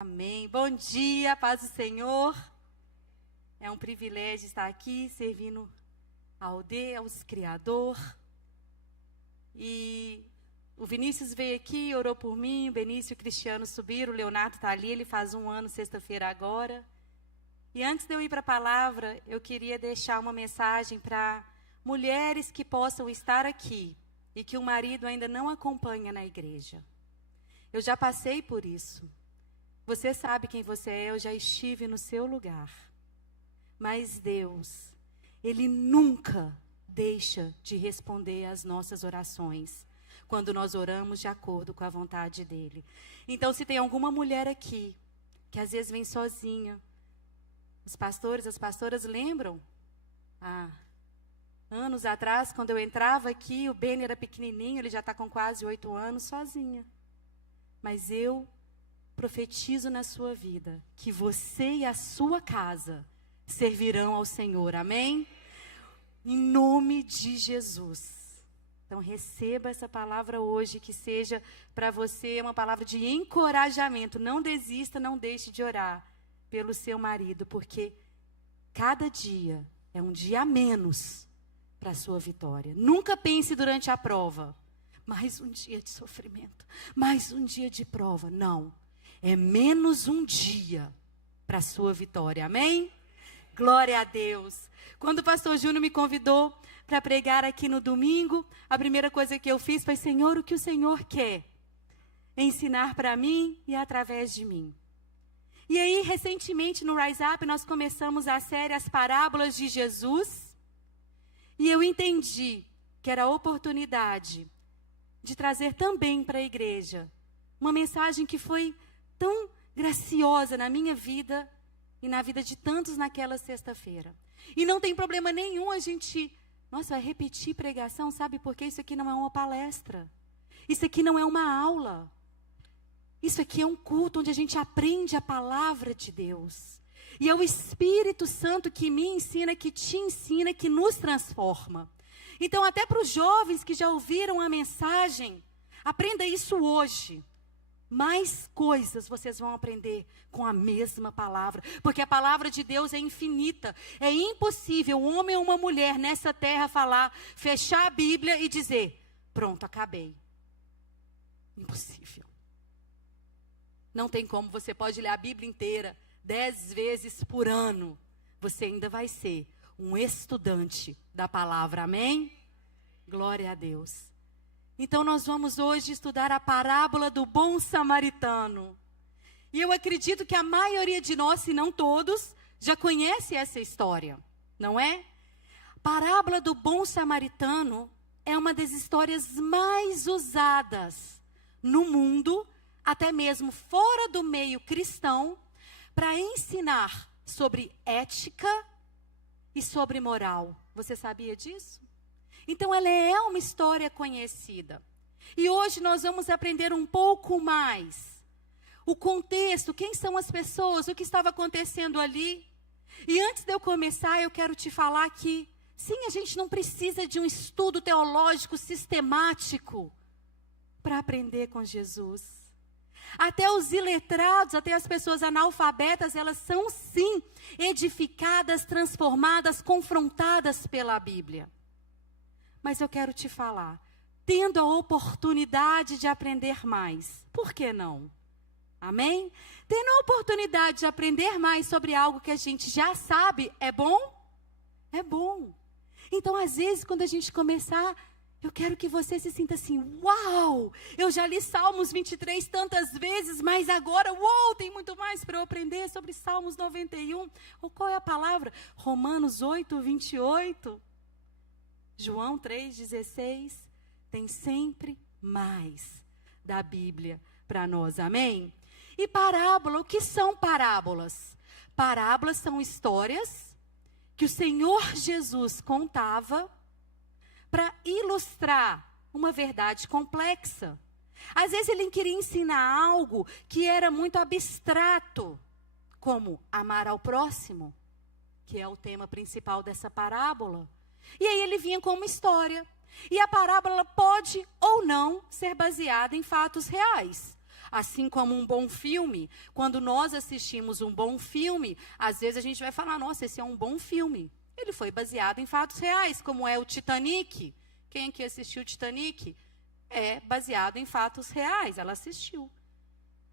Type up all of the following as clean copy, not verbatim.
Amém. Bom dia, paz do Senhor. É um privilégio estar aqui servindo a aldeia, aos Criador. E o Vinícius veio aqui, orou por mim, o Benício e o Cristiano subiram, o Leonardo está ali, ele faz 1 ano, sexta-feira agora. E antes de eu ir para a palavra, eu queria deixar uma mensagem para mulheres que possam estar aqui e que o marido ainda não acompanha na igreja. Eu já passei por isso. Você sabe quem você é, eu já estive no seu lugar. Mas Deus, Ele nunca deixa de responder às nossas orações, quando nós oramos de acordo com a vontade dEle. Então, se tem alguma mulher aqui, que às vezes vem sozinha, os pastores, as pastoras lembram? Anos atrás, quando eu entrava aqui, o Ben era pequenininho, ele já está com quase 8 anos, sozinha. Mas eu profetizo na sua vida que você e a sua casa servirão ao Senhor, amém? Em nome de Jesus. Então receba essa palavra hoje, que seja para você uma palavra de encorajamento. Não desista, não deixe de orar pelo seu marido, porque cada dia é um dia a menos para a sua vitória. Nunca pense durante a prova, mais um dia de sofrimento, mais um dia de prova. Não. É menos um dia para a sua vitória, amém? Glória a Deus. Quando o pastor Júnior me convidou para pregar aqui no domingo, a primeira coisa que eu fiz foi: Senhor, o que o Senhor quer ensinar para mim e através de mim? E aí, recentemente no Rise Up, nós começamos a série As Parábolas de Jesus, e eu entendi que era a oportunidade de trazer também para a igreja uma mensagem que foi tão graciosa na minha vida e na vida de tantos naquela sexta-feira. E não tem problema nenhum a gente, vai repetir pregação, sabe? Porque isso aqui não é uma palestra. Isso aqui não é uma aula. Isso aqui é um culto onde a gente aprende a palavra de Deus. E é o Espírito Santo que me ensina, que te ensina, que nos transforma. Então, até para os jovens que já ouviram a mensagem, aprenda isso hoje. Mais coisas vocês vão aprender com a mesma palavra, porque a palavra de Deus é infinita. É impossível um homem ou uma mulher nessa terra fechar a Bíblia e dizer: pronto, acabei. Impossível. Não tem como. Você pode ler a Bíblia inteira 10 vezes por ano, você ainda vai ser um estudante da palavra, amém? Glória a Deus. Então nós vamos hoje estudar a parábola do bom samaritano. E eu acredito que a maioria de nós, se não todos, já conhece essa história, não é? A parábola do bom samaritano é uma das histórias mais usadas no mundo, até mesmo fora do meio cristão, para ensinar sobre ética e sobre moral. Você sabia disso? Então, ela é uma história conhecida. E hoje nós vamos aprender um pouco mais. O contexto, quem são as pessoas, o que estava acontecendo ali. E antes de eu começar, eu quero te falar que, sim, a gente não precisa de um estudo teológico sistemático para aprender com Jesus. Até os iletrados, até as pessoas analfabetas, elas são, sim, edificadas, transformadas, confrontadas pela Bíblia. Mas eu quero te falar, tendo a oportunidade de aprender mais, por que não? Amém? Tendo a oportunidade de aprender mais sobre algo que a gente já sabe, é bom? É bom. Então, às vezes, quando a gente começar, eu quero que você se sinta assim: uau, eu já li Salmos 23 tantas vezes, mas agora, uau, tem muito mais para eu aprender sobre Salmos 91. Ou qual é a palavra? Romanos 8, 28. João 3,16, tem sempre mais da Bíblia para nós, amém? E parábola, o que são parábolas? Parábolas são histórias que o Senhor Jesus contava para ilustrar uma verdade complexa. Às vezes ele queria ensinar algo que era muito abstrato, como amar ao próximo, que é o tema principal dessa parábola. E aí ele vinha com uma história. E a parábola pode ou não ser baseada em fatos reais. Assim como um bom filme, quando nós assistimos um bom filme, às vezes a gente vai falar, nossa, esse é um bom filme. Ele foi baseado em fatos reais, como é o Titanic. Quem aqui assistiu o Titanic? É baseado em fatos reais, ela assistiu.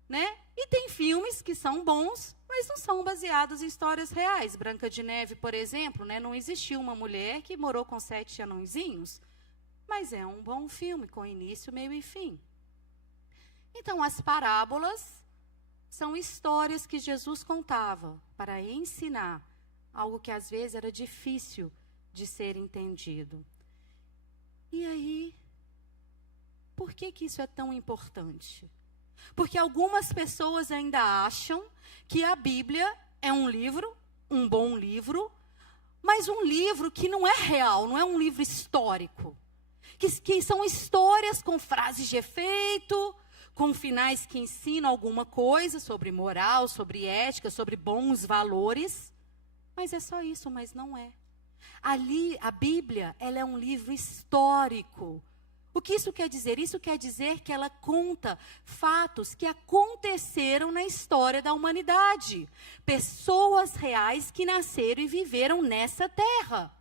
Né? E tem filmes que são bons, mas não são baseados em histórias reais. Branca de Neve, por exemplo, né? Não existiu uma mulher que morou com 7 anõezinhos, mas é um bom filme, com início, meio e fim. Então, as parábolas são histórias que Jesus contava para ensinar algo que às vezes era difícil de ser entendido. E aí, por que isso é tão importante? Porque algumas pessoas ainda acham que a Bíblia é um livro, um bom livro, mas um livro que não é real, não é um livro histórico. Que são histórias com frases de efeito, com finais que ensinam alguma coisa sobre moral, sobre ética, sobre bons valores. Mas é só isso, mas não é. Ali, a Bíblia, ela é um livro histórico. O que isso quer dizer? Isso quer dizer que ela conta fatos que aconteceram na história da humanidade. Pessoas reais que nasceram e viveram nessa terra.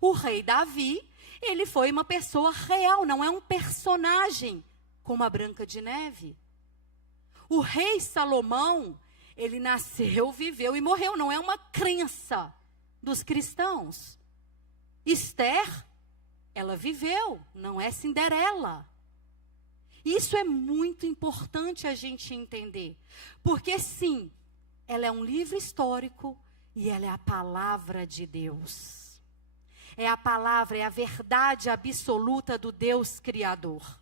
O rei Davi, ele foi uma pessoa real, não é um personagem como a Branca de Neve. O rei Salomão, ele nasceu, viveu e morreu, não é uma crença dos cristãos. Esther, ela viveu, não é Cinderela. Isso é muito importante a gente entender. Porque sim, ela é um livro histórico e ela é a palavra de Deus. É a palavra, é a verdade absoluta do Deus Criador.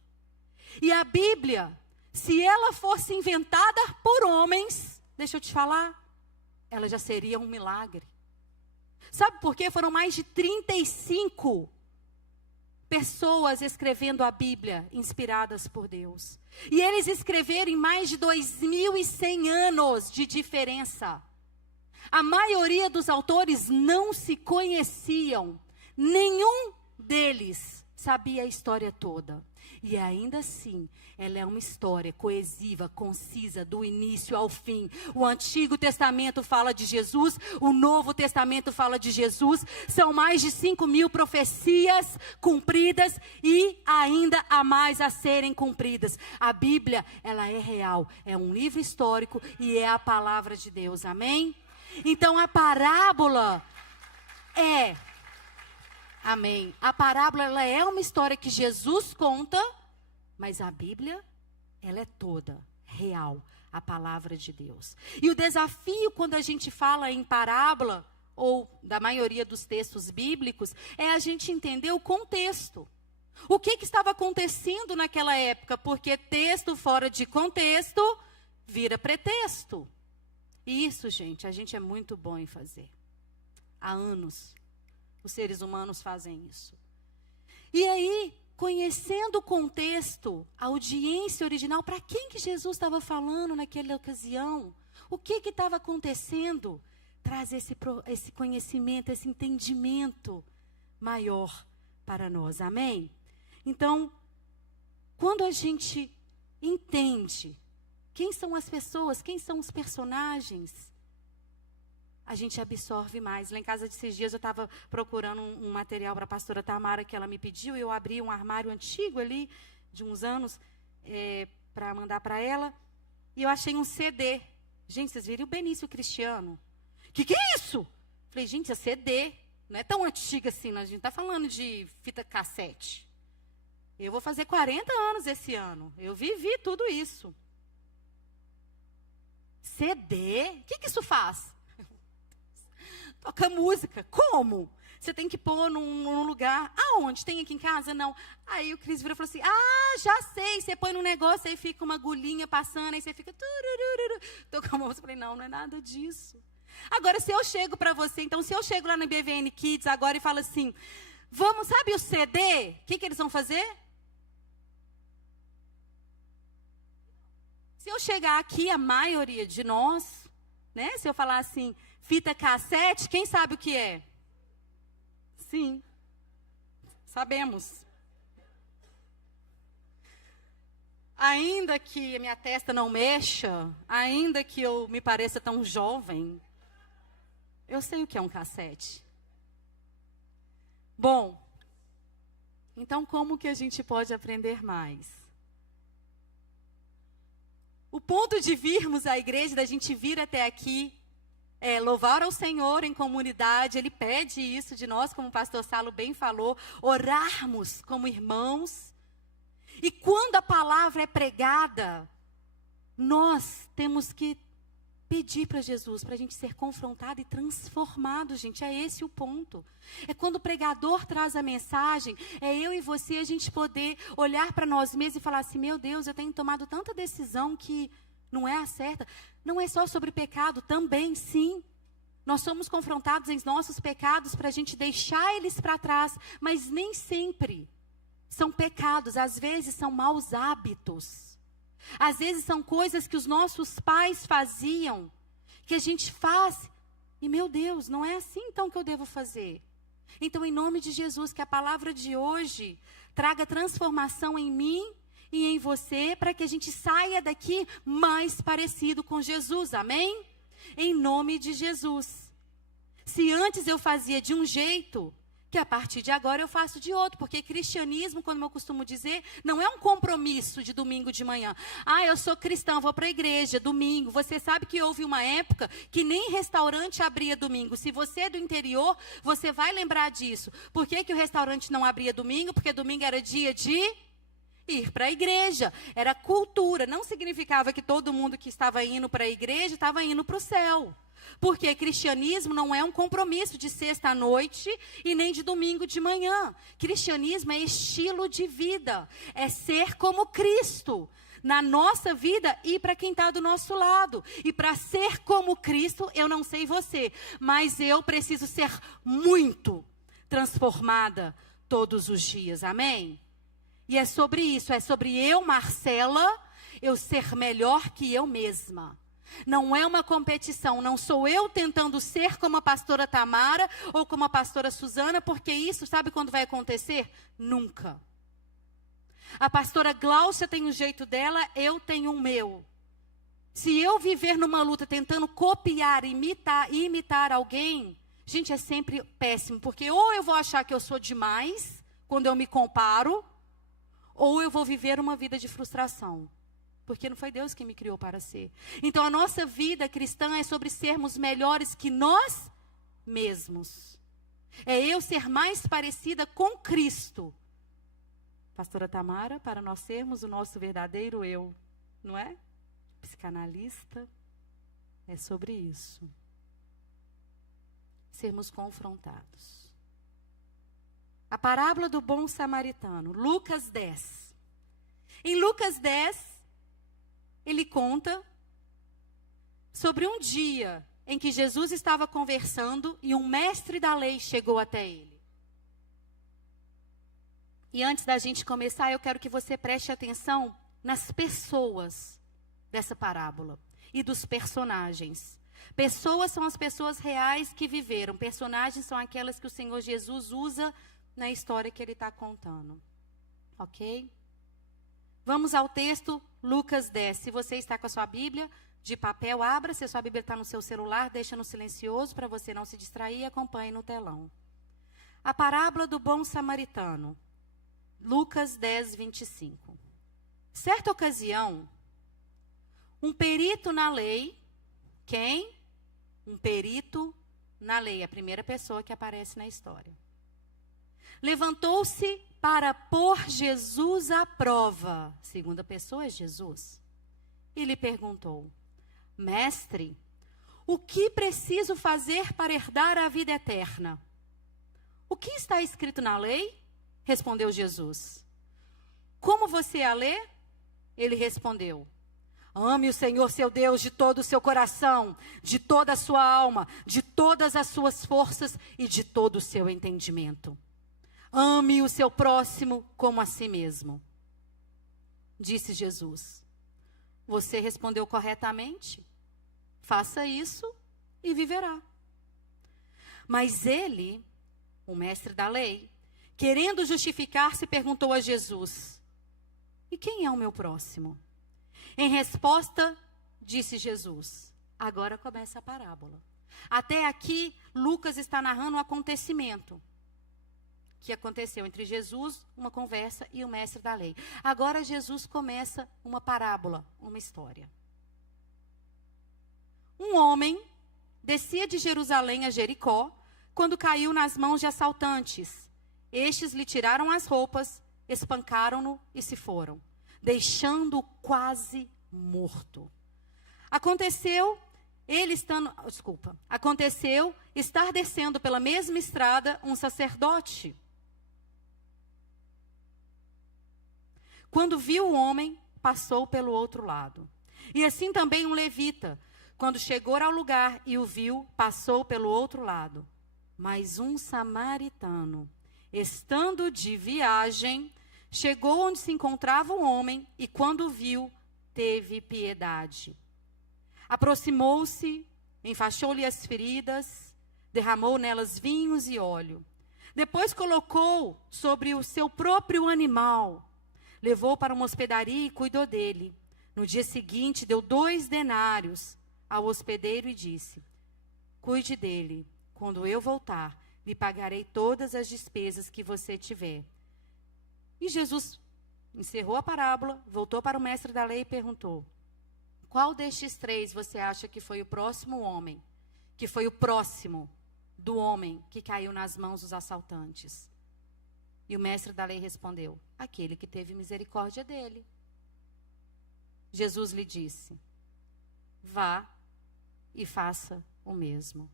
E a Bíblia, se ela fosse inventada por homens, deixa eu te falar, ela já seria um milagre. Sabe por quê? Foram mais de 35 pessoas escrevendo a Bíblia, inspiradas por Deus. E eles escreveram em mais de 2.100 anos de diferença. A maioria dos autores não se conheciam. Nenhum deles sabia a história toda. E ainda assim, ela é uma história coesiva, concisa, do início ao fim. O Antigo Testamento fala de Jesus, o Novo Testamento fala de Jesus. São mais de 5.000 profecias cumpridas e ainda há mais a serem cumpridas. A Bíblia, ela é real, é um livro histórico e é a palavra de Deus, amém? Então a parábola é... Amém. A parábola, ela é uma história que Jesus conta, mas a Bíblia, ela é toda real, a palavra de Deus. E o desafio quando a gente fala em parábola, ou da maioria dos textos bíblicos, é a gente entender o contexto. O que estava acontecendo naquela época? Porque texto fora de contexto vira pretexto. E isso, gente, a gente é muito bom em fazer. Há anos. Os seres humanos fazem isso. E aí, conhecendo o contexto, a audiência original, para quem que Jesus estava falando naquela ocasião? O que estava acontecendo? Traz esse conhecimento, esse entendimento maior para nós, amém? Então, quando a gente entende quem são as pessoas, quem são os personagens, a gente absorve mais. Lá em casa, esses dias, eu estava procurando um material para a pastora Tamara que ela me pediu. E eu abri um armário antigo ali, de uns anos, para mandar para ela. E eu achei um CD. Gente, vocês viram o Benício Cristiano? Que é isso? Falei, gente, é CD. Não é tão antiga assim, a gente está falando de fita cassete. Eu vou fazer 40 anos esse ano. Eu vivi tudo isso. CD? O que isso faz? Toca música. Como? Você tem que pôr num lugar. Aonde? Tem aqui em casa? Não. Aí o Cris virou e falou assim, já sei. Você põe num negócio, aí fica uma agulhinha passando, aí você fica... Toca a música. Eu falei, não é nada disso. Agora, se eu chego para você, então, se eu chego lá no BVN Kids agora e falo assim, vamos, sabe o CD? O que eles vão fazer? Se eu chegar aqui, a maioria de nós, né? Se eu falar assim... Fita cassete, quem sabe o que é? Sim, sabemos. Ainda que a minha testa não mexa, ainda que eu me pareça tão jovem, eu sei o que é um cassete. Bom, então como que a gente pode aprender mais? O ponto de virmos à igreja, da gente vir até aqui, é louvar ao Senhor em comunidade. Ele pede isso de nós, como o pastor Salo bem falou, orarmos como irmãos. E quando a palavra é pregada, nós temos que pedir para Jesus, para a gente ser confrontado e transformado, gente. É esse o ponto. É quando o pregador traz a mensagem, é eu e você, a gente poder olhar para nós mesmos e falar assim, meu Deus, eu tenho tomado tanta decisão que não é a certa. Não é só sobre pecado, também, sim. Nós somos confrontados em nossos pecados para a gente deixar eles para trás, mas nem sempre são pecados, às vezes são maus hábitos. Às vezes são coisas que os nossos pais faziam, que a gente faz, e meu Deus, não é assim então que eu devo fazer. Então, em nome de Jesus, que a palavra de hoje traga transformação em mim e em você, para que a gente saia daqui mais parecido com Jesus, amém? Em nome de Jesus. Se antes eu fazia de um jeito, que a partir de agora eu faço de outro, porque cristianismo, como eu costumo dizer, não é um compromisso de domingo de manhã. Ah, eu sou cristão, vou para a igreja, domingo. Você sabe que houve uma época que nem restaurante abria domingo. Se você é do interior, você vai lembrar disso. Por que que o restaurante não abria domingo? Porque domingo era dia de ir para a igreja. Era cultura, não significava que todo mundo que estava indo para a igreja estava indo para o céu. Porque cristianismo não é um compromisso de sexta à noite e nem de domingo de manhã. Cristianismo é estilo de vida, é ser como Cristo na nossa vida e para quem está do nosso lado. E para ser como Cristo, eu não sei você, mas eu preciso ser muito transformada todos os dias, amém? E é sobre isso, é sobre eu, Marcela, eu ser melhor que eu mesma. Não é uma competição, não sou eu tentando ser como a pastora Tamara ou como a pastora Suzana, porque isso, sabe quando vai acontecer? Nunca. A pastora Gláucia tem um jeito dela, eu tenho o meu. Se eu viver numa luta tentando copiar, imitar alguém, gente, é sempre péssimo, porque ou eu vou achar que eu sou demais, quando eu me comparo, ou eu vou viver uma vida de frustração. Porque não foi Deus quem me criou para ser. Então, a nossa vida cristã é sobre sermos melhores que nós mesmos. É eu ser mais parecida com Cristo. Pastora Tamara, para nós sermos o nosso verdadeiro eu, não é? Psicanalista, é sobre isso. Sermos confrontados. A parábola do bom samaritano, Lucas 10. Em Lucas 10, ele conta sobre um dia em que Jesus estava conversando e um mestre da lei chegou até ele. E antes da gente começar, eu quero que você preste atenção nas pessoas dessa parábola e dos personagens. Pessoas são as pessoas reais que viveram. Personagens são aquelas que o Senhor Jesus usa na história que ele está contando. Ok? Vamos ao texto, Lucas 10. Se você está com a sua Bíblia de papel, abra. Se a sua Bíblia está no seu celular, deixa no silencioso para você não se distrair e acompanhe no telão. A parábola do bom samaritano. Lucas 10, 25. Certa ocasião, um perito na lei, quem? Um perito na lei, a primeira pessoa que aparece na história. Levantou-se para pôr Jesus à prova. Segunda pessoa é Jesus. E lhe perguntou: Mestre, o que preciso fazer para herdar a vida eterna? O que está escrito na lei? Respondeu Jesus. Como você a lê? Ele respondeu: Ame o Senhor seu Deus de todo o seu coração, de toda a sua alma, de todas as suas forças e de todo o seu entendimento. Ame o seu próximo como a si mesmo. Disse Jesus. Você respondeu corretamente. Faça isso e viverá. Mas ele, o mestre da lei, querendo justificar-se, perguntou a Jesus: E quem é o meu próximo? Em resposta, disse Jesus. Agora começa a parábola. Até aqui, Lucas está narrando um acontecimento que aconteceu entre Jesus, uma conversa, e o mestre da lei. Agora Jesus começa uma parábola, uma história. Um homem descia de Jerusalém a Jericó, quando caiu nas mãos de assaltantes. Estes lhe tiraram as roupas, espancaram-no e se foram, deixando-o quase morto. Aconteceu estar descendo pela mesma estrada um sacerdote. Quando viu o homem, passou pelo outro lado. E assim também um levita, quando chegou ao lugar e o viu, passou pelo outro lado. Mas um samaritano, estando de viagem, chegou onde se encontrava o homem e, quando o viu, teve piedade. Aproximou-se, enfaixou-lhe as feridas, derramou nelas vinhos e óleo. Depois colocou sobre o seu próprio animal, levou para uma hospedaria e cuidou dele. No dia seguinte, deu 2 denários ao hospedeiro e disse: cuide dele. Quando eu voltar, lhe pagarei todas as despesas que você tiver. E Jesus encerrou a parábola, voltou para o mestre da lei e perguntou: qual destes 3 você acha que foi o próximo homem, que foi o próximo do homem que caiu nas mãos dos assaltantes? E o mestre da lei respondeu: aquele que teve misericórdia dele. Jesus lhe disse: vá e faça o mesmo.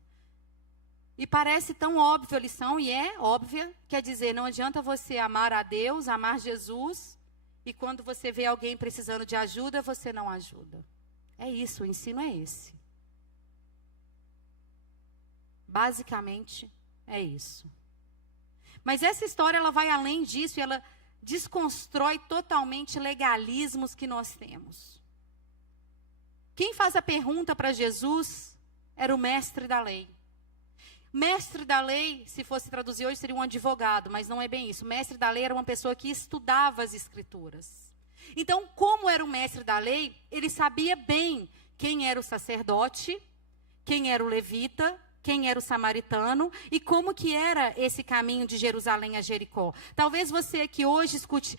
E parece tão óbvia a lição, e é óbvia, quer dizer, não adianta você amar a Deus, amar Jesus, e quando você vê alguém precisando de ajuda, você não ajuda. É isso, o ensino é esse. Basicamente, é isso. Mas essa história, ela vai além disso, e ela desconstrói totalmente legalismos que nós temos. Quem faz a pergunta para Jesus era o mestre da lei. Mestre da lei, se fosse traduzir hoje, seria um advogado, mas não é bem isso. Mestre da lei era uma pessoa que estudava as escrituras. Então, como era o mestre da lei, ele sabia bem quem era o sacerdote, quem era o levita, quem era o samaritano e como que era esse caminho de Jerusalém a Jericó. Talvez você que hoje escute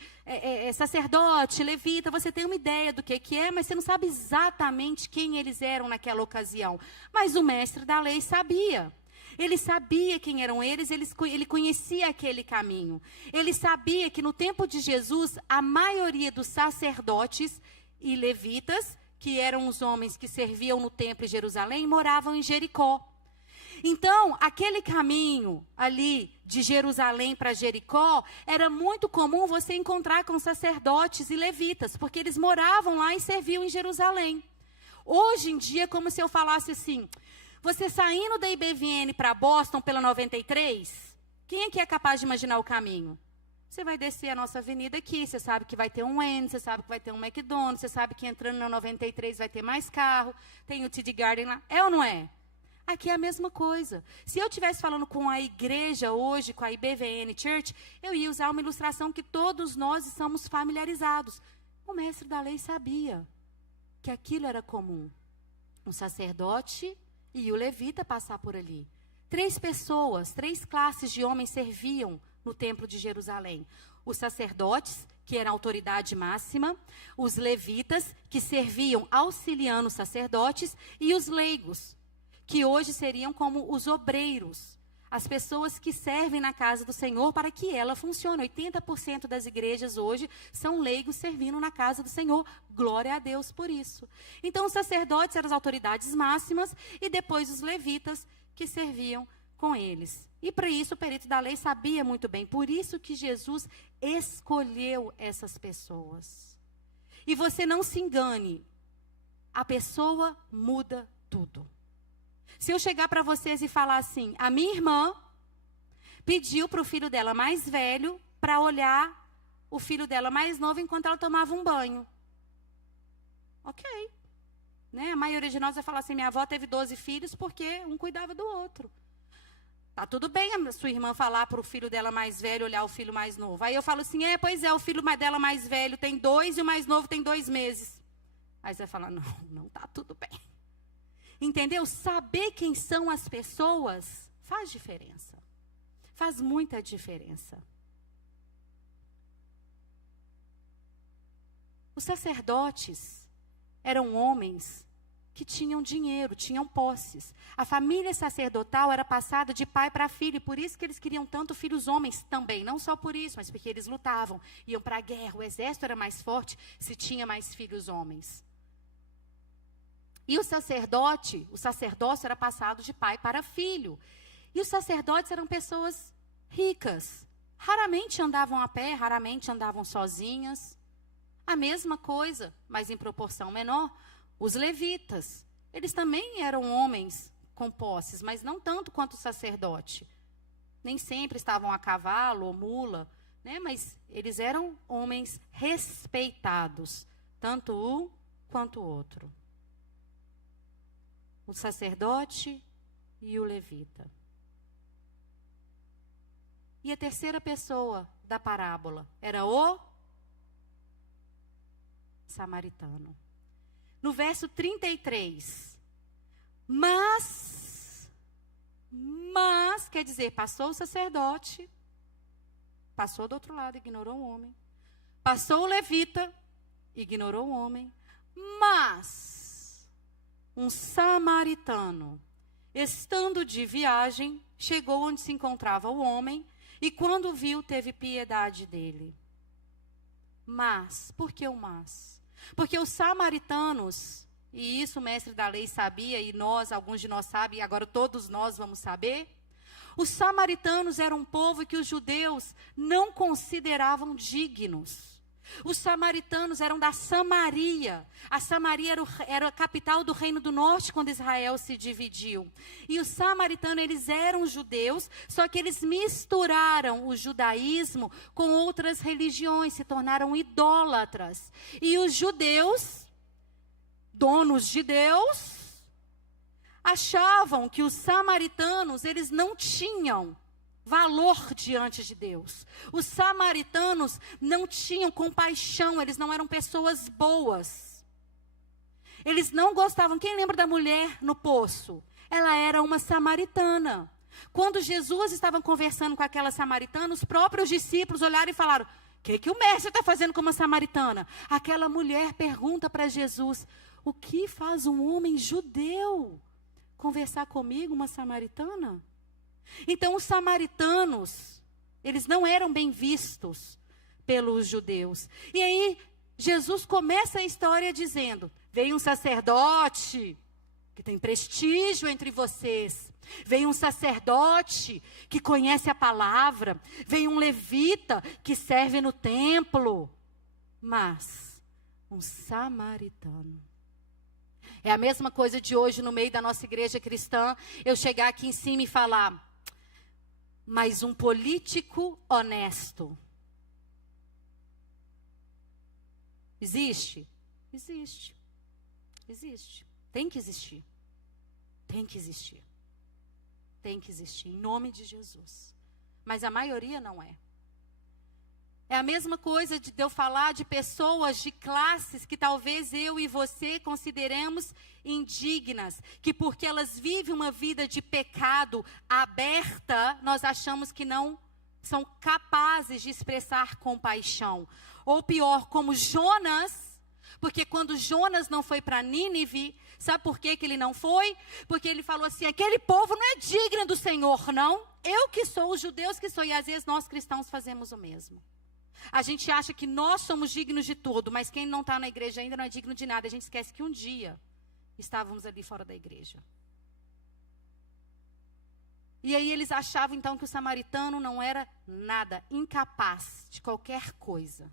sacerdote, levita, você tem uma ideia do que é, mas você não sabe exatamente quem eles eram naquela ocasião. Mas o mestre da lei sabia. Ele sabia quem eram eles, ele conhecia aquele caminho. Ele sabia que no tempo de Jesus, a maioria dos sacerdotes e levitas, que eram os homens que serviam no templo de Jerusalém, moravam em Jericó. Então, aquele caminho ali de Jerusalém para Jericó, era muito comum você encontrar com sacerdotes e levitas, porque eles moravam lá e serviam em Jerusalém. Hoje em dia, como se eu falasse assim: você saindo da IBVN para Boston pela 93, quem é que é capaz de imaginar o caminho? Você vai descer a nossa avenida aqui, você sabe que vai ter um Wendy's, você sabe que vai ter um McDonald's, você sabe que entrando na 93 vai ter mais carro, tem o TD Garden lá. É ou não é? Aqui é a mesma coisa. Se eu estivesse falando com a igreja hoje, com a IBVN Church, eu ia usar uma ilustração que todos nós estamos familiarizados. O mestre da lei sabia que aquilo era comum. Um sacerdote e o levita passar por ali. 3 pessoas, 3 classes de homens serviam no templo de Jerusalém. Os sacerdotes, que eram a autoridade máxima, os levitas, que serviam auxiliando os sacerdotes, e os leigos, que hoje seriam como os obreiros, as pessoas que servem na casa do Senhor para que ela funcione. 80% das igrejas hoje são leigos servindo na casa do Senhor. Glória a Deus por isso. Então, os sacerdotes eram as autoridades máximas e depois os levitas que serviam com eles. E para isso o perito da lei sabia muito bem. Por isso que Jesus escolheu essas pessoas. E você não se engane, a pessoa muda tudo. Se eu chegar para vocês e falar assim: a minha irmã pediu para o filho dela mais velho para olhar o filho dela mais novo enquanto ela tomava um banho. Ok. Né? A maioria de nós vai falar assim: minha avó teve 12 filhos porque um cuidava do outro. Tá tudo bem a sua irmã falar para o filho dela mais velho olhar o filho mais novo. Aí eu falo assim, pois é, o filho dela mais velho tem 2 e o mais novo tem 2 meses. Aí você vai falar, não tá tudo bem. Entendeu? Saber quem são as pessoas faz diferença. Faz muita diferença. Os sacerdotes eram homens que tinham dinheiro, tinham posses. A família sacerdotal era passada de pai para filho, e por isso que eles queriam tanto filhos homens também. Não só por isso, mas porque eles lutavam, iam para a guerra. O exército era mais forte se tinha mais filhos homens. E o sacerdócio era passado de pai para filho. E os sacerdotes eram pessoas ricas. Raramente andavam a pé, raramente andavam sozinhas. A mesma coisa, mas em proporção menor, os levitas. Eles também eram homens com posses, mas não tanto quanto o sacerdote. Nem sempre estavam a cavalo ou mula, né? Mas eles eram homens respeitados, tanto um quanto o outro. O sacerdote e o levita. E a terceira pessoa da parábola era o samaritano. No verso 33, mas, quer dizer, passou o sacerdote, passou do outro lado, ignorou o homem. Passou o levita, ignorou o homem. Mas, um samaritano, estando de viagem, chegou onde se encontrava o homem, e quando viu, teve piedade dele. Mas, por que o mas? Porque os samaritanos, e isso o mestre da lei sabia, e alguns de nós sabem, e agora todos nós vamos saber, os samaritanos eram um povo que os judeus não consideravam dignos. Os samaritanos eram da Samaria. A Samaria era a capital do Reino do Norte quando Israel se dividiu. E os samaritanos, eles eram judeus, só que eles misturaram o judaísmo com outras religiões, se tornaram idólatras. E os judeus, donos de Deus, achavam que os samaritanos, eles não tinham valor diante de Deus. Os samaritanos não tinham compaixão, eles não eram pessoas boas. Eles não gostavam. Quem lembra da mulher no poço? Ela era uma samaritana. Quando Jesus estava conversando com aquela samaritana, os próprios discípulos olharam e falaram: o que o mestre está fazendo com uma samaritana? Aquela mulher pergunta para Jesus: o que faz um homem judeu conversar comigo, uma samaritana? Então, os samaritanos, eles não eram bem vistos pelos judeus. E aí, Jesus começa a história dizendo: veio um sacerdote que tem prestígio entre vocês. Veio um sacerdote que conhece a palavra. Veio um levita que serve no templo. Mas, um samaritano. É a mesma coisa de hoje no meio da nossa igreja cristã, eu chegar aqui em cima e falar: mas um político honesto. Existe? Existe. Existe. Tem que existir. Tem que existir. Tem que existir, em nome de Jesus. Mas a maioria não é. É a mesma coisa de eu falar de pessoas de classes que talvez eu e você consideremos indignas, que porque elas vivem uma vida de pecado aberta, nós achamos que não são capazes de expressar compaixão. Ou pior, como Jonas, porque quando Jonas não foi para Nínive, sabe por que ele não foi? Porque ele falou assim: aquele povo não é digno do Senhor, não. Eu que sou, os judeus que sou, e às vezes nós cristãos fazemos o mesmo. A gente acha que nós somos dignos de tudo, mas quem não está na igreja ainda não é digno de nada. A gente esquece que um dia estávamos ali fora da igreja. E aí eles achavam então que o samaritano não era nada, incapaz de qualquer coisa.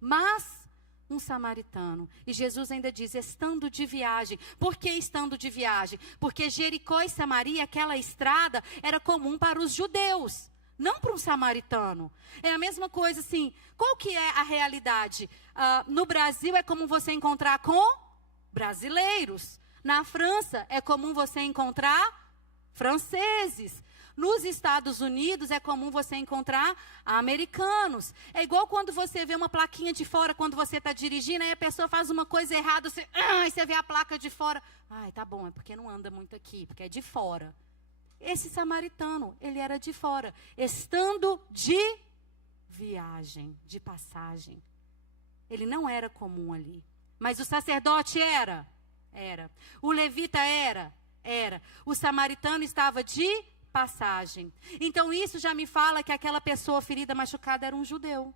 Mas um samaritano, e Jesus ainda diz, estando de viagem. Por que estando de viagem? Porque Jericó e Samaria, aquela estrada, era comum para os judeus. Não para um samaritano. É a mesma coisa assim. Qual que é a realidade? No Brasil é comum você encontrar com brasileiros. Na França é comum você encontrar franceses. Nos Estados Unidos é comum você encontrar americanos. É igual quando você vê uma plaquinha de fora, quando você está dirigindo, aí a pessoa faz uma coisa errada, aí você vê a placa de fora. Ai, tá bom, é porque não anda muito aqui, porque é de fora. Esse samaritano, ele era de fora, estando de viagem, de passagem. Ele não era comum ali. Mas o sacerdote era? Era. O levita era? Era. O samaritano estava de passagem. Então isso já me fala que aquela pessoa ferida, machucada era um judeu.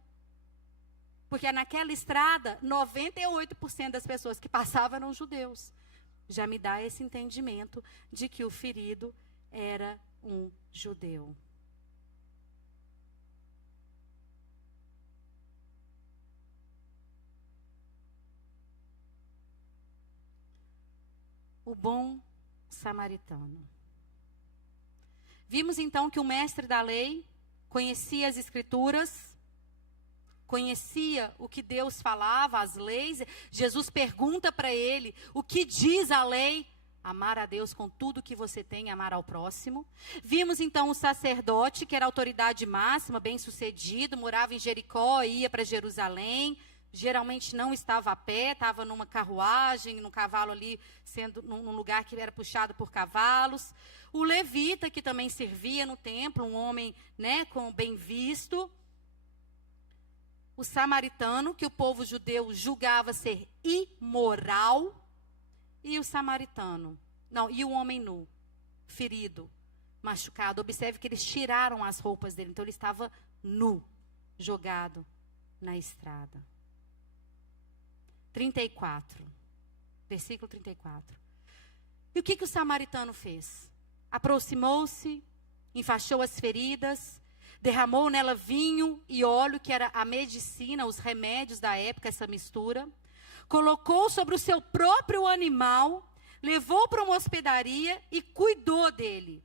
Porque naquela estrada, 98% das pessoas que passavam eram judeus. Já me dá esse entendimento de que o ferido era um judeu. O bom samaritano. Vimos então que o mestre da lei conhecia as escrituras, conhecia o que Deus falava, as leis. Jesus pergunta para ele, o que diz a lei? Amar a Deus com tudo que você tem, amar ao próximo. Vimos então o sacerdote, que era a autoridade máxima, bem-sucedido, morava em Jericó, ia para Jerusalém. Geralmente não estava a pé, estava numa carruagem, num cavalo ali, sendo num lugar que era puxado por cavalos. O levita, que também servia no templo, um homem, né, com bem visto. O samaritano, que o povo judeu julgava ser imoral. E o samaritano, e o homem nu, ferido, machucado. Observe que eles tiraram as roupas dele, então ele estava nu, jogado na estrada. 34, versículo 34. E o que o samaritano fez? Aproximou-se, enfaixou as feridas, derramou nela vinho e óleo, que era a medicina, os remédios da época, essa mistura. Colocou sobre o seu próprio animal, levou para uma hospedaria e cuidou dele.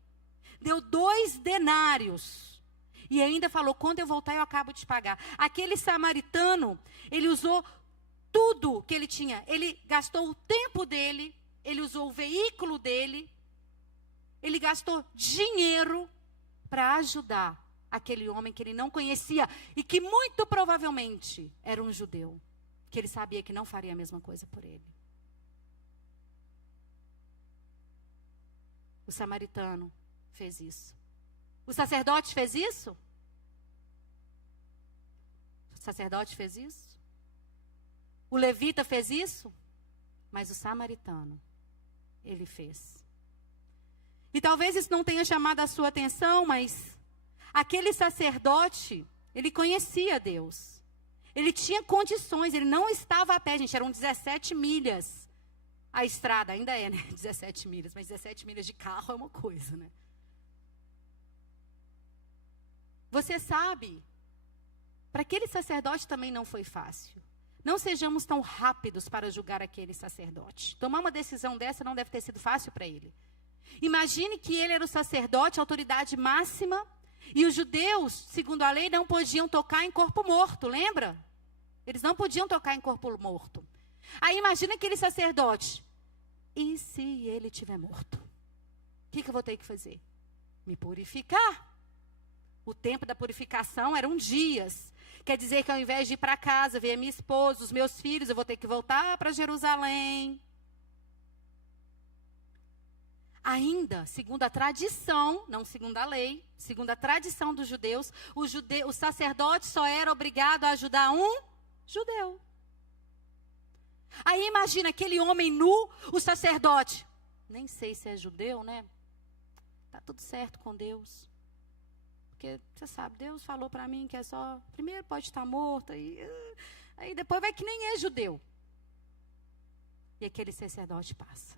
Deu 2 denários. E ainda falou, quando eu voltar eu acabo de pagar. Aquele samaritano, ele usou tudo que ele tinha. Ele gastou o tempo dele, ele usou o veículo dele, ele gastou dinheiro para ajudar aquele homem que ele não conhecia e que muito provavelmente era um judeu, que ele sabia que não faria a mesma coisa por ele. O samaritano fez isso. O sacerdote fez isso? O sacerdote fez isso? O levita fez isso? Mas o samaritano, ele fez. E talvez isso não tenha chamado a sua atenção, mas aquele sacerdote, ele conhecia Deus. Ele tinha condições, ele não estava a pé, gente, eram 17 milhas. A estrada ainda é, né? 17 milhas, mas 17 milhas de carro é uma coisa, né? Você sabe, para aquele sacerdote também não foi fácil. Não sejamos tão rápidos para julgar aquele sacerdote. Tomar uma decisão dessa não deve ter sido fácil para ele. Imagine que ele era o sacerdote, a autoridade máxima, e os judeus, segundo a lei, não podiam tocar em corpo morto, lembra? Eles não podiam tocar em corpo morto. Aí imagina aquele sacerdote. E se ele estiver morto? O que eu vou ter que fazer? Me purificar. O tempo da purificação eram dias. Quer dizer que ao invés de ir para casa, ver a minha esposa, os meus filhos, eu vou ter que voltar para Jerusalém. Ainda, segundo a tradição, não segundo a lei, segundo a tradição dos judeus, o sacerdote só era obrigado a ajudar um judeu. Aí imagina aquele homem nu, o sacerdote. Nem sei se é judeu, né? Tá tudo certo com Deus. Porque, você sabe, Deus falou para mim que é só... Primeiro pode estar morto, aí depois vai que nem é judeu. E aquele sacerdote passa.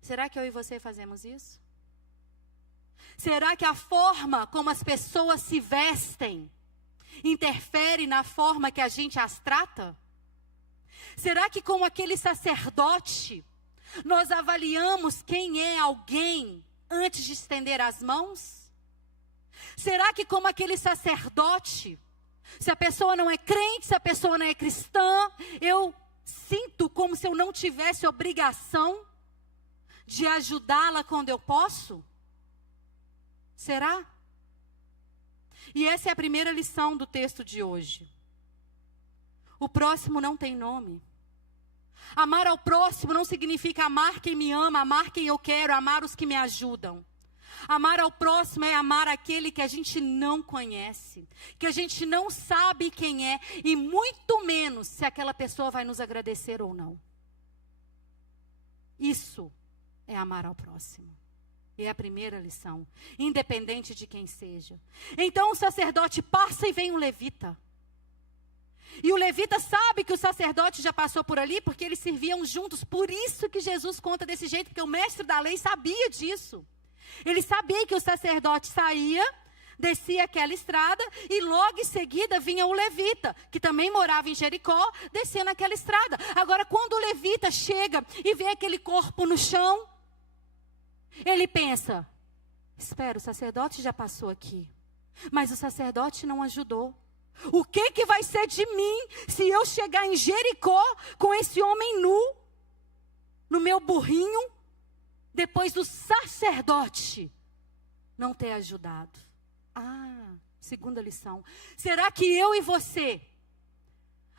Será que eu e você fazemos isso? Será que a forma como as pessoas se vestem interfere na forma que a gente as trata? Será que como aquele sacerdote... nós avaliamos quem é alguém antes de estender as mãos? Será que como aquele sacerdote, se a pessoa não é crente, se a pessoa não é cristã, eu sinto como como se eu não tivesse obrigação de ajudá-la quando eu posso? Será? E essa é a primeira lição do texto de hoje. O próximo não tem nome. Amar ao próximo não significa amar quem me ama, amar quem eu quero, amar os que me ajudam. Amar ao próximo é amar aquele que a gente não conhece, que a gente não sabe quem é, e muito menos se aquela pessoa vai nos agradecer ou não. Isso é amar ao próximo. E é a primeira lição, independente de quem seja. Então o sacerdote passa e vem um levita. E o levita sabe que o sacerdote já passou por ali, porque eles serviam juntos. Por isso que Jesus conta desse jeito, porque o mestre da lei sabia disso. Ele sabia que o sacerdote saía, descia aquela estrada, e logo em seguida vinha o levita, que também morava em Jericó, descia naquela estrada. Agora, quando o levita chega e vê aquele corpo no chão, ele pensa, espera, o sacerdote já passou aqui, mas o sacerdote não ajudou. O que vai ser de mim se eu chegar em Jericó com esse homem nu, no meu burrinho, depois do sacerdote não ter ajudado? Segunda lição. Será que eu e você,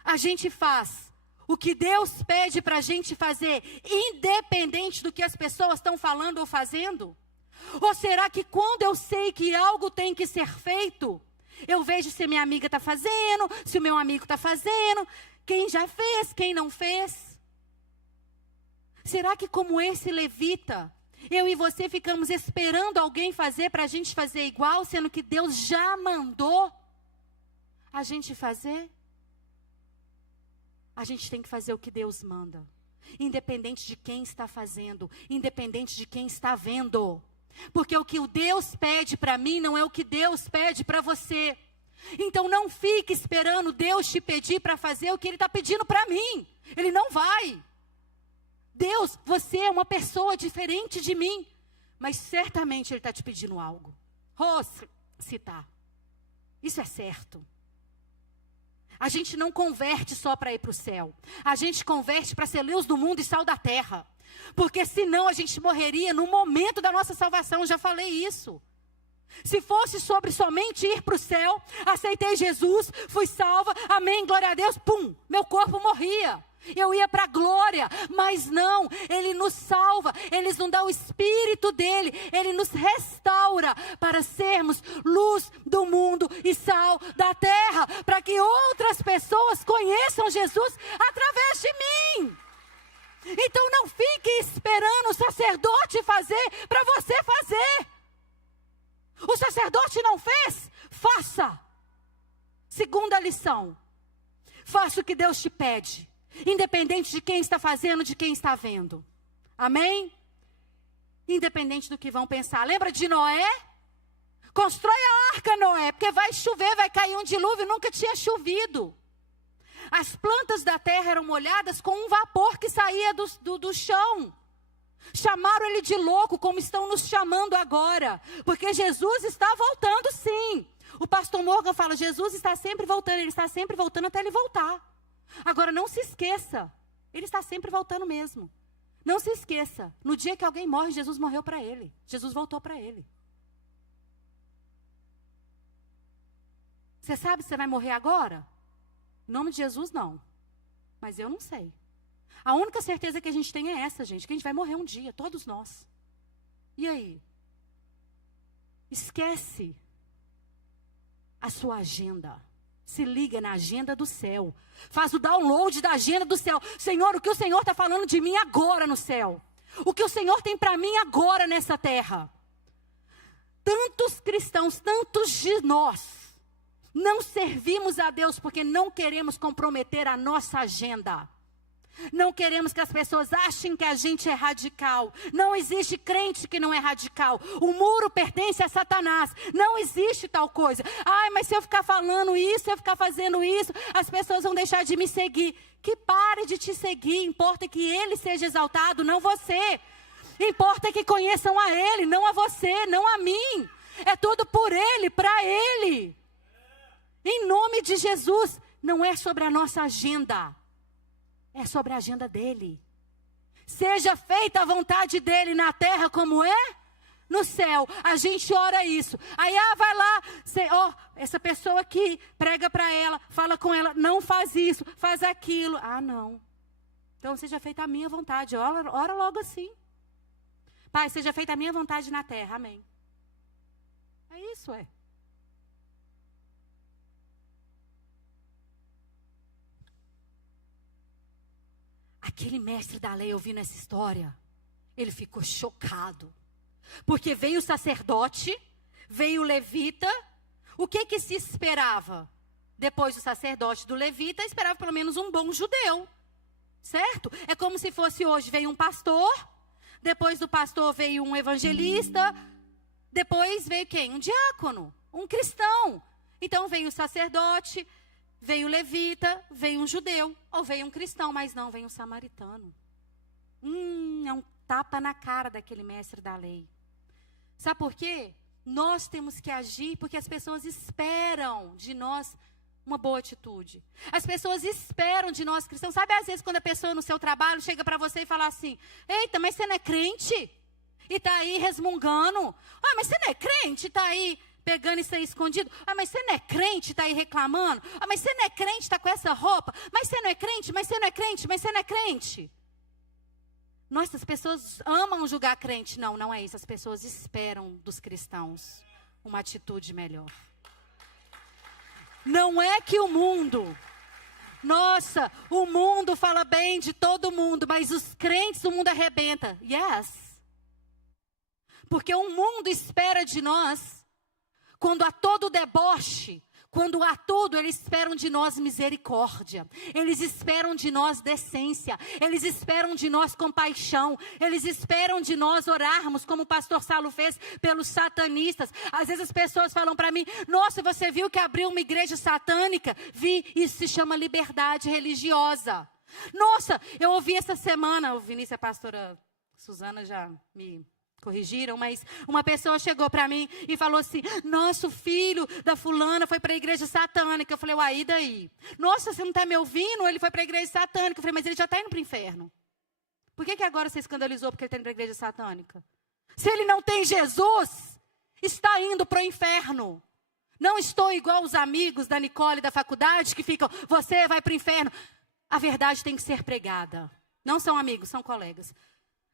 a gente faz o que Deus pede para a gente fazer, independente do que as pessoas estão falando ou fazendo? Ou será que quando eu sei que algo tem que ser feito, eu vejo se minha amiga está fazendo, se o meu amigo está fazendo, quem já fez, quem não fez? Será que como esse levita, eu e você ficamos esperando alguém fazer para a gente fazer igual, sendo que Deus já mandou a gente fazer? A gente tem que fazer o que Deus manda, independente de quem está fazendo, independente de quem está vendo. Porque o que o Deus pede para mim não é o que Deus pede para você. Então não fique esperando Deus te pedir para fazer o que Ele está pedindo para mim. Ele não vai. Deus, você é uma pessoa diferente de mim, mas certamente Ele está te pedindo algo. Se tá. Isso é certo. A gente não converte só para ir para o céu. A gente converte para ser luz do mundo e sal da terra. Porque senão a gente morreria no momento da nossa salvação. Já falei isso. Se fosse sobre somente ir para o céu, aceitei Jesus, fui salva, amém, glória a Deus, pum, meu corpo morria. Eu ia para a glória, mas não, Ele nos salva, Ele nos dá o Espírito dEle, Ele nos restaura para sermos luz do mundo e sal da terra, para que outras pessoas conheçam Jesus através de mim. Então não fique esperando o sacerdote fazer para você fazer. O sacerdote não fez? Faça. Segunda lição, faça o que Deus te pede, independente de quem está fazendo, de quem está vendo. Amém? Independente do que vão pensar. Lembra de Noé? Constrói a arca, Noé, porque vai chover, vai cair um dilúvio, nunca tinha chovido. As plantas da terra eram molhadas com um vapor que saía do chão. Chamaram ele de louco, como estão nos chamando agora. Porque Jesus está voltando, sim. O pastor Morgan fala, Jesus está sempre voltando, ele está sempre voltando até ele voltar. Agora, não se esqueça, ele está sempre voltando mesmo. Não se esqueça, no dia que alguém morre, Jesus morreu para ele. Jesus voltou para ele. Você sabe se você vai morrer agora? Em nome de Jesus, não. Mas eu não sei. A única certeza que a gente tem é essa, gente, que a gente vai morrer um dia, todos nós. E aí? Esquece a sua agenda. Se liga na agenda do céu. Faz o download da agenda do céu. Senhor, o que o Senhor está falando de mim agora no céu? O que o Senhor tem para mim agora nessa terra? Tantos cristãos, tantos de nós, não servimos a Deus porque não queremos comprometer a nossa agenda. Não queremos que as pessoas achem que a gente é radical. Não existe crente que não é radical. O muro pertence a Satanás. Não existe tal coisa. Ai, mas se eu ficar falando isso, se eu ficar fazendo isso, as pessoas vão deixar de me seguir. Que pare de te seguir. Importa que ele seja exaltado, não você. Importa que conheçam a ele, não a você, não a mim. É tudo por ele, para ele. Em nome de Jesus. Não é sobre a nossa agenda. é sobre a agenda dele. Seja feita a vontade dele na terra como é no céu. A gente ora isso. Aí, vai lá, essa pessoa aqui, prega para ela, fala com ela, não faz isso, faz aquilo. Não. Então, seja feita a minha vontade. Ora logo assim. Pai, seja feita a minha vontade na terra. Amém. É isso, Aquele mestre da lei ouvindo essa história, ele ficou chocado. Porque veio o sacerdote, veio o levita. O que se esperava? Depois do sacerdote, do levita, esperava pelo menos um bom judeu. Certo? É como se fosse hoje, veio um pastor, depois do pastor veio um evangelista, depois veio quem? Um diácono, um cristão. Então veio o sacerdote, veio o levita, veio um judeu, ou veio um cristão, mas não, veio um samaritano. É um tapa na cara daquele mestre da lei. Sabe por quê? Nós temos que agir porque as pessoas esperam de nós uma boa atitude. As pessoas esperam de nós cristãos. Sabe, às vezes, quando a pessoa no seu trabalho chega para você e fala assim: eita, mas você não é crente? E está aí resmungando. Mas você não é crente? Está aí pegando isso aí escondido. Mas você não é crente? Está aí reclamando. Mas você não é crente? Está com essa roupa. Mas você não é crente? Mas você não é crente? Mas você não é crente? Nossa, as pessoas amam julgar crente. Não, não é isso. As pessoas esperam dos cristãos uma atitude melhor. Não é que o mundo, o mundo fala bem de todo mundo, mas os crentes, o mundo arrebenta. Yes. Porque o mundo espera de nós, quando há todo deboche, quando há tudo, eles esperam de nós misericórdia. Eles esperam de nós decência. Eles esperam de nós compaixão. Eles esperam de nós orarmos, como o pastor Saulo fez pelos satanistas. Às vezes as pessoas falam para mim: nossa, você viu que abriu uma igreja satânica? Vi, isso se chama liberdade religiosa. Nossa, eu ouvi essa semana, o Vinícius e a pastora Suzana já me corrigiram, mas uma pessoa chegou para mim e falou assim: nosso filho da fulana foi para a igreja satânica. Eu falei: e daí? Nossa, você não está me ouvindo? Ele foi para a igreja satânica. Eu falei: mas ele já está indo para o inferno. Por que agora você escandalizou porque ele está indo para a igreja satânica? Se ele não tem Jesus, está indo para o inferno. Não estou igual os amigos da Nicole da faculdade que ficam: você vai para o inferno. A verdade tem que ser pregada. Não são amigos, são colegas.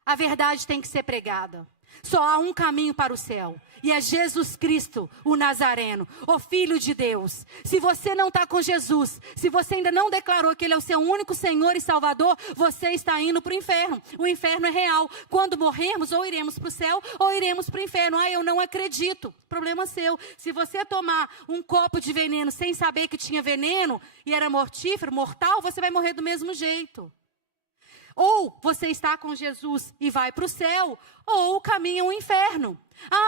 A verdade tem que ser pregada. Só há um caminho para o céu, e é Jesus Cristo, o Nazareno, o Filho de Deus. Se você não está com Jesus, se você ainda não declarou que Ele é o seu único Senhor e Salvador, você está indo para o inferno. O inferno é real. Quando morrermos, ou iremos para o céu, ou iremos para o inferno. Eu não acredito. Problema seu. Se você tomar um copo de veneno sem saber que tinha veneno, e era mortífero, mortal, você vai morrer do mesmo jeito. Ou você está com Jesus e vai para o céu, ou o caminho é o inferno.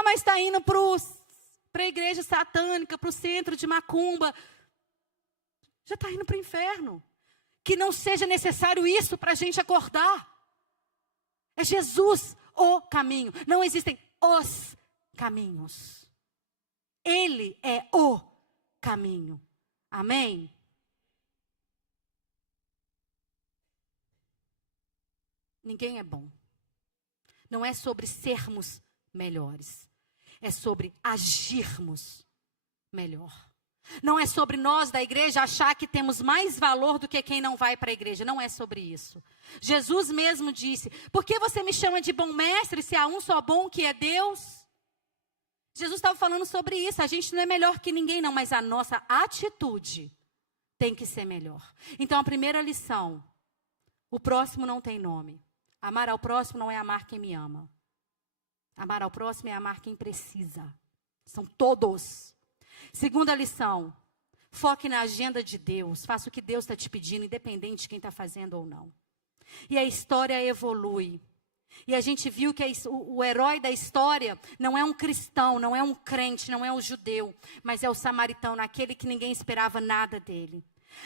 Mas está indo para a igreja satânica, para o centro de macumba. Já está indo para o inferno. Que não seja necessário isso para a gente acordar. É Jesus o caminho. Não existem os caminhos. Ele é o caminho. Amém? Ninguém é bom. Não é sobre sermos melhores. É sobre agirmos melhor. Não é sobre nós da igreja achar que temos mais valor do que quem não vai para a igreja. Não é sobre isso. Jesus mesmo disse: por que você me chama de bom mestre se há um só bom que é Deus? Jesus estava falando sobre isso. A gente não é melhor que ninguém não, mas a nossa atitude tem que ser melhor. Então a primeira lição: o próximo não tem nome. Amar ao próximo não é amar quem me ama. Amar ao próximo é amar quem precisa. São todos. Segunda lição: foque na agenda de Deus. Faça o que Deus está te pedindo, independente de quem está fazendo ou não. E a história evolui. E a gente viu que o herói da história não é um cristão, não é um crente, não é um judeu, mas é o samaritano, aquele que ninguém esperava nada dele.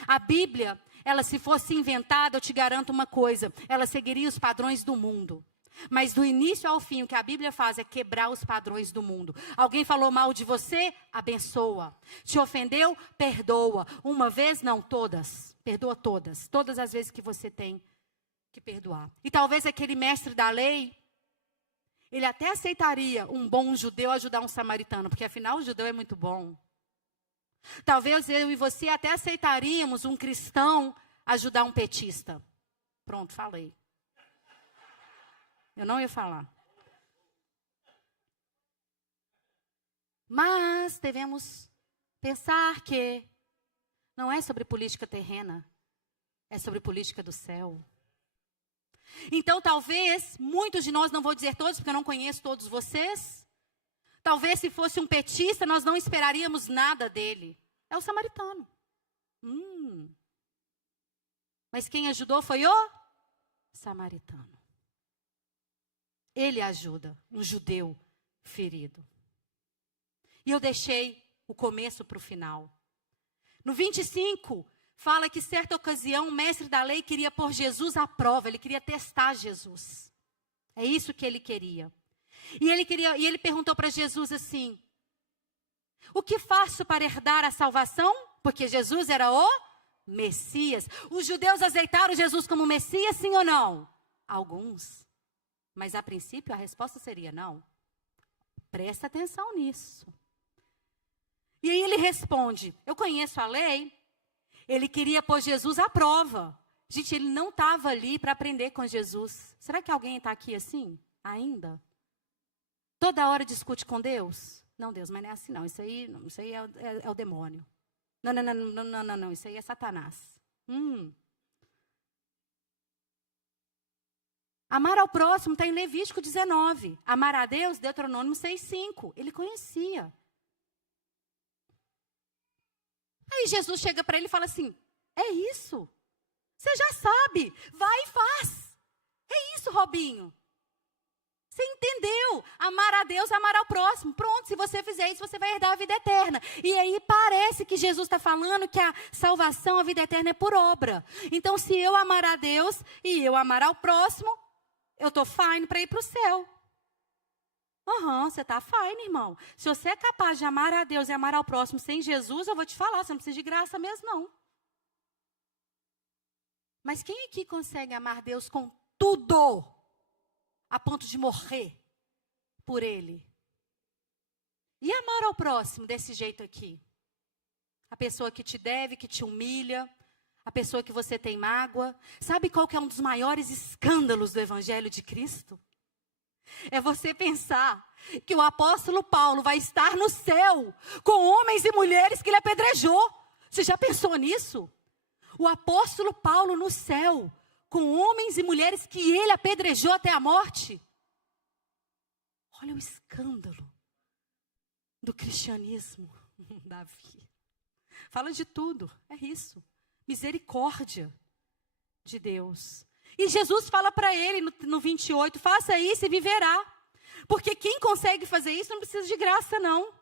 A Bíblia, ela se fosse inventada, eu te garanto uma coisa: ela seguiria os padrões do mundo. Mas do início ao fim, o que a Bíblia faz é quebrar os padrões do mundo. Alguém falou mal de você? Abençoa. Te ofendeu? Perdoa. Uma vez? Não, todas. Perdoa todas. Todas as vezes que você tem que perdoar. E talvez aquele mestre da lei, ele até aceitaria um bom judeu ajudar um samaritano, porque afinal o judeu é muito bom. Talvez eu e você até aceitaríamos um cristão ajudar um petista. Pronto, falei. Eu não ia falar. Mas devemos pensar que não é sobre política terrena, é sobre política do céu. Então, talvez, muitos de nós, não vou dizer todos, porque eu não conheço todos vocês. Talvez, se fosse um petista, nós não esperaríamos nada dele. É o samaritano. Mas quem ajudou foi o samaritano. Ele ajuda um judeu ferido. E eu deixei o começo para o final. No 25, fala que certa ocasião o mestre da lei queria pôr Jesus à prova. Ele queria testar Jesus. É isso que ele queria. E ele perguntou para Jesus assim: o que faço para herdar a salvação? Porque Jesus era o Messias. Os judeus aceitaram Jesus como Messias, sim ou não? Alguns. Mas a princípio a resposta seria não. Presta atenção nisso. E aí ele responde: eu conheço a lei. Ele queria pôr Jesus à prova. Gente, ele não estava ali para aprender com Jesus. Será que alguém está aqui assim ainda? Toda hora discute com Deus? Não, Deus, mas não é assim não. Isso aí é o demônio. Não, isso aí é Satanás. Amar ao próximo está em Levítico 19. Amar a Deus, Deuteronômio 6,5. Ele conhecia. Aí Jesus chega para ele e fala assim: é isso. Você já sabe. Vai e faz. É isso, Robinho. Você entendeu? Amar a Deus, amar ao próximo. Pronto, se você fizer isso, você vai herdar a vida eterna. E aí parece que Jesus está falando que a salvação, a vida eterna é por obra. Então, se eu amar a Deus e eu amar ao próximo, eu estou fine para ir para o céu. Você está fine, irmão. Se você é capaz de amar a Deus e amar ao próximo sem Jesus, eu vou te falar, você não precisa de graça mesmo, não. Mas quem aqui consegue amar Deus com tudo, a ponto de morrer por Ele? E amar ao próximo desse jeito aqui? A pessoa que te deve, que te humilha, a pessoa que você tem mágoa. Sabe qual que é um dos maiores escândalos do Evangelho de Cristo? É você pensar que o apóstolo Paulo vai estar no céu com homens e mulheres que ele apedrejou. Você já pensou nisso? O apóstolo Paulo no céu com homens e mulheres que ele apedrejou até a morte. Olha o escândalo do cristianismo, Davi. Fala de tudo, é isso. Misericórdia de Deus. E Jesus fala para ele no 28, faça isso e viverá. Porque quem consegue fazer isso não precisa de graça, não.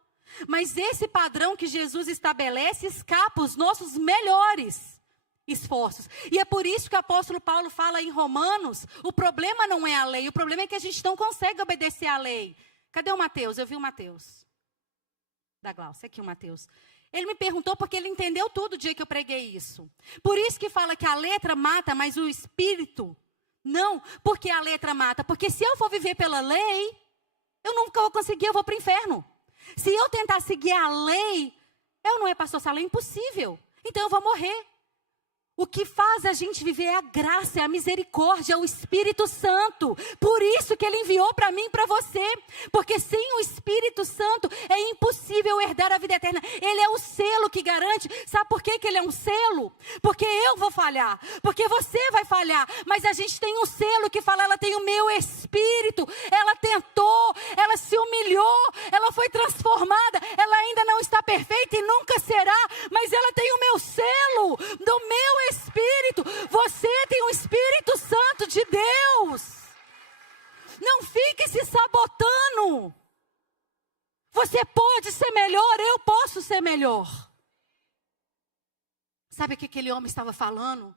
Mas esse padrão que Jesus estabelece escapa os nossos melhores esforços. E é por isso que o apóstolo Paulo fala em Romanos, o problema não é a lei, o problema é que a gente não consegue obedecer à lei. Cadê o Mateus? Eu vi o Mateus. Da Glaucia, aqui o Mateus. Ele me perguntou porque ele entendeu tudo o dia que eu preguei isso. Por isso que fala que a letra mata, mas o espírito não. Porque a letra mata. Porque se eu for viver pela lei, eu nunca vou conseguir, eu vou para o inferno. Se eu tentar seguir a lei, eu não é pastor Sala, é impossível. Então eu vou morrer. O que faz a gente viver é a graça, é a misericórdia, é o Espírito Santo. Por isso que Ele enviou para mim e para você. Porque sem o Espírito Santo é impossível herdar a vida eterna. Ele é o selo que garante. Sabe por que Ele é um selo? Porque eu vou falhar. Porque você vai falhar. Mas a gente tem um selo que fala, ela tem o meu Espírito. Ela tentou, ela se humilhou, ela foi transformada. Ela ainda não está perfeita e nunca será. Mas ela tem o meu selo, do meu Espírito. Você tem o Espírito Santo de Deus. Não fique se sabotando. Você pode ser melhor, eu posso ser melhor. Sabe o que aquele homem estava falando?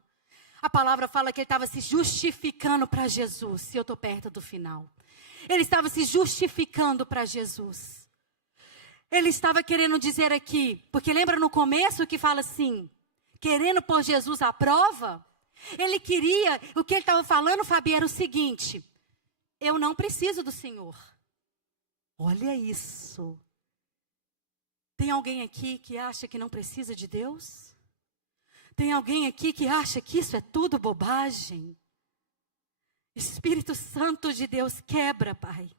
A palavra fala que ele estava se justificando para Jesus. Se eu estou perto do final. Ele estava se justificando para Jesus. Ele estava querendo dizer aqui, porque lembra no começo que fala assim, querendo pôr Jesus à prova? Ele queria, o que ele estava falando, Fabi, era o seguinte: eu não preciso do Senhor. Olha isso. Tem alguém aqui que acha que não precisa de Deus? Tem alguém aqui que acha que isso é tudo bobagem? Espírito Santo de Deus, quebra, Pai.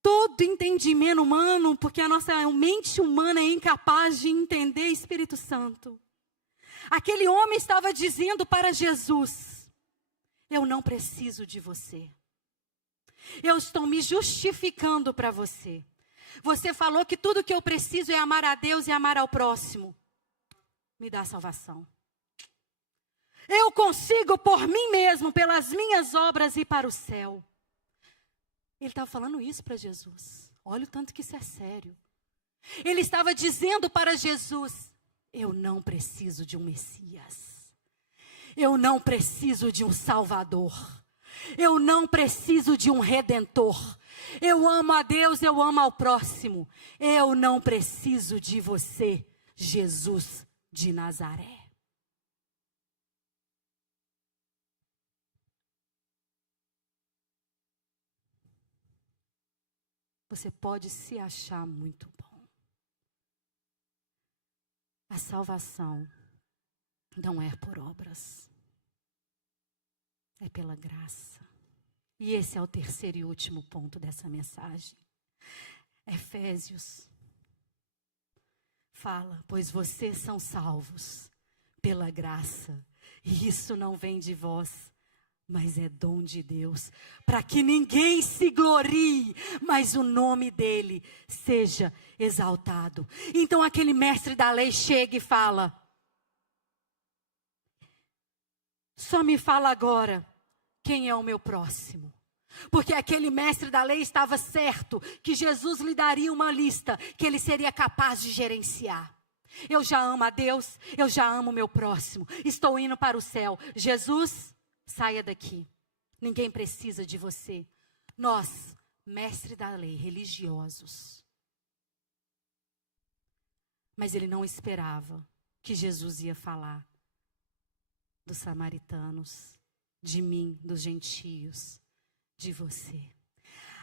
Todo entendimento humano, porque a nossa mente humana é incapaz de entender, Espírito Santo. Aquele homem estava dizendo para Jesus: eu não preciso de você. Eu estou me justificando para você. Você falou que tudo que eu preciso é amar a Deus e amar ao próximo. Me dá salvação. Eu consigo por mim mesmo, pelas minhas obras, ir para o céu. Ele estava falando isso para Jesus. Olha o tanto que isso é sério. Ele estava dizendo para Jesus: eu não preciso de um Messias. Eu não preciso de um Salvador. Eu não preciso de um Redentor. Eu amo a Deus, eu amo ao próximo. Eu não preciso de você, Jesus de Nazaré. Você pode se achar muito bom. A salvação não é por obras. É pela graça. E esse é o terceiro e último ponto dessa mensagem. Efésios fala: pois vocês são salvos pela graça. E isso não vem de vós, mas é dom de Deus, para que ninguém se glorie, mas o nome dele seja exaltado. Então aquele mestre da lei chega e fala: só me fala agora quem é o meu próximo. Porque aquele mestre da lei estava certo que Jesus lhe daria uma lista que ele seria capaz de gerenciar. Eu já amo a Deus, eu já amo o meu próximo, estou indo para o céu. Jesus, saia daqui, ninguém precisa de você. Nós, mestre da lei, religiosos. Mas ele não esperava que Jesus ia falar dos samaritanos, de mim, dos gentios, de você.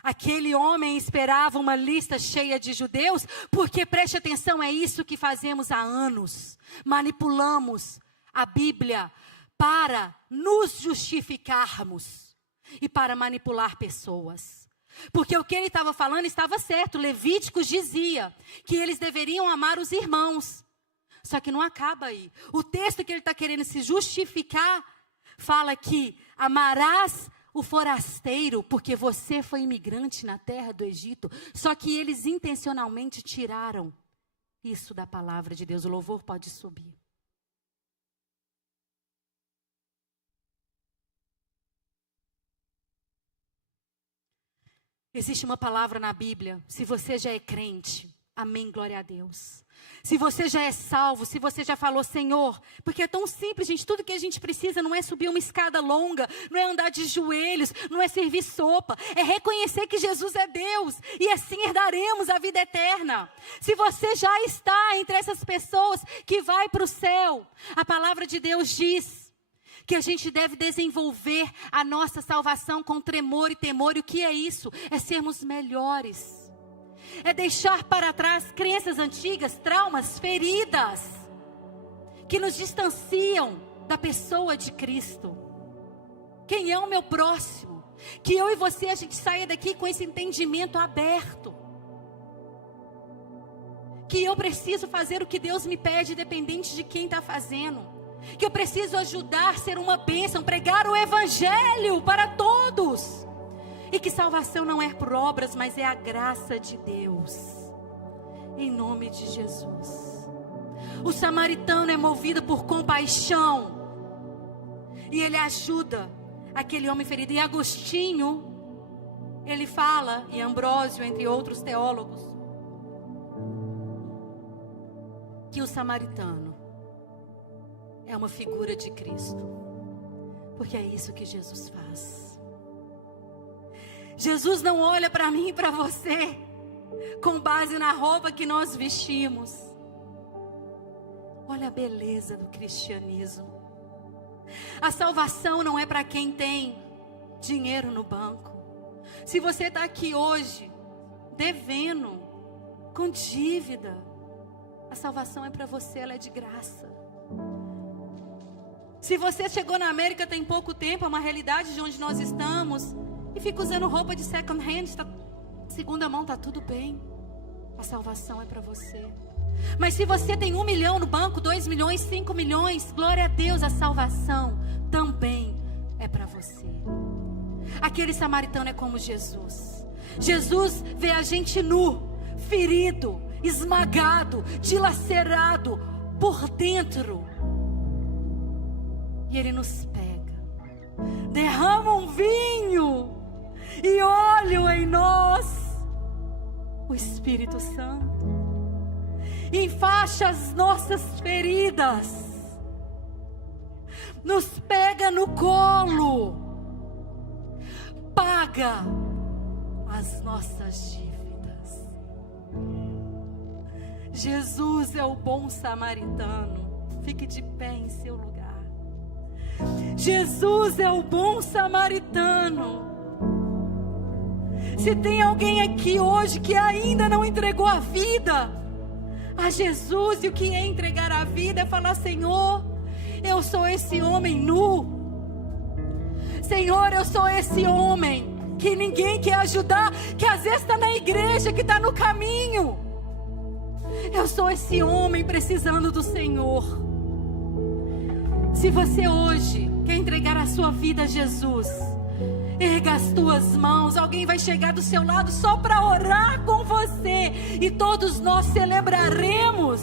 Aquele homem esperava uma lista cheia de judeus, porque, preste atenção, é isso que fazemos há anos. Manipulamos a Bíblia para nos justificarmos e para manipular pessoas. Porque o que ele estava falando estava certo. Levíticos dizia que eles deveriam amar os irmãos. Só que não acaba aí. O texto que ele está querendo se justificar fala que amarás o forasteiro, porque você foi imigrante na terra do Egito. Só que eles intencionalmente tiraram isso da palavra de Deus. O louvor pode subir. Existe uma palavra na Bíblia: se você já é crente, amém, glória a Deus. Se você já é salvo, se você já falou Senhor, porque é tão simples, gente, tudo que a gente precisa não é subir uma escada longa, não é andar de joelhos, não é servir sopa, é reconhecer que Jesus é Deus, e assim herdaremos a vida eterna. Se você já está entre essas pessoas que vai para o céu, a palavra de Deus diz que a gente deve desenvolver a nossa salvação com tremor e temor. E o que é isso? É sermos melhores. É deixar para trás crenças antigas, traumas, feridas, que nos distanciam da pessoa de Cristo. Quem é o meu próximo? Que eu e você, a gente saia daqui com esse entendimento aberto. Que eu preciso fazer o que Deus me pede, independente de quem está fazendo. Que eu preciso ajudar, ser uma bênção, pregar o evangelho para todos. E que salvação não é por obras, mas é a graça de Deus. Em nome de Jesus. O samaritano é movido por compaixão. E ele ajuda aquele homem ferido. E Agostinho, ele fala, e Ambrósio, entre outros teólogos, que o samaritano é uma figura de Cristo. Porque é isso que Jesus faz. Jesus não olha para mim e para você com base na roupa que nós vestimos. Olha a beleza do cristianismo. A salvação não é para quem tem dinheiro no banco. Se você está aqui hoje devendo, com dívida, a salvação é para você, ela é de graça. Se você chegou na América tem pouco tempo, é uma realidade de onde nós estamos, e fica usando roupa de second hand, segunda mão, está tudo bem. A salvação é para você. Mas se você tem 1 milhão no banco, 2 milhões, 5 milhões, glória a Deus, a salvação também é para você. Aquele samaritano é como Jesus. Jesus vê a gente nu, ferido, esmagado, dilacerado por dentro. E Ele nos pega, derrama um vinho e óleo em nós, o Espírito Santo, enfaixa as nossas feridas, nos pega no colo, paga as nossas dívidas. Jesus é o bom samaritano. Fique de pé em seu lugar. Jesus é o bom samaritano. Se tem alguém aqui hoje que ainda não entregou a vida a Jesus, e o que é entregar a vida é falar: Senhor, eu sou esse homem nu. Senhor, eu sou esse homem que ninguém quer ajudar, que às vezes está na igreja, que está no caminho. Eu sou esse homem precisando do Senhor. Se você hoje quer entregar a sua vida a Jesus, erga as tuas mãos. Alguém vai chegar do seu lado só para orar com você, e todos nós celebraremos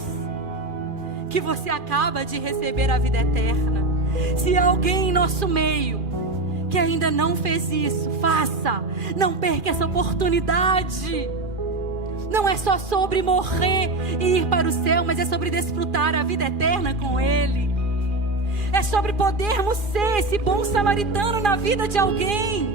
que você acaba de receber a vida eterna. Se alguém em nosso meio que ainda não fez isso, faça. Não perca essa oportunidade. Não é só sobre morrer e ir para o céu, mas é sobre desfrutar a vida eterna com Ele. É sobre podermos ser esse bom samaritano na vida de alguém.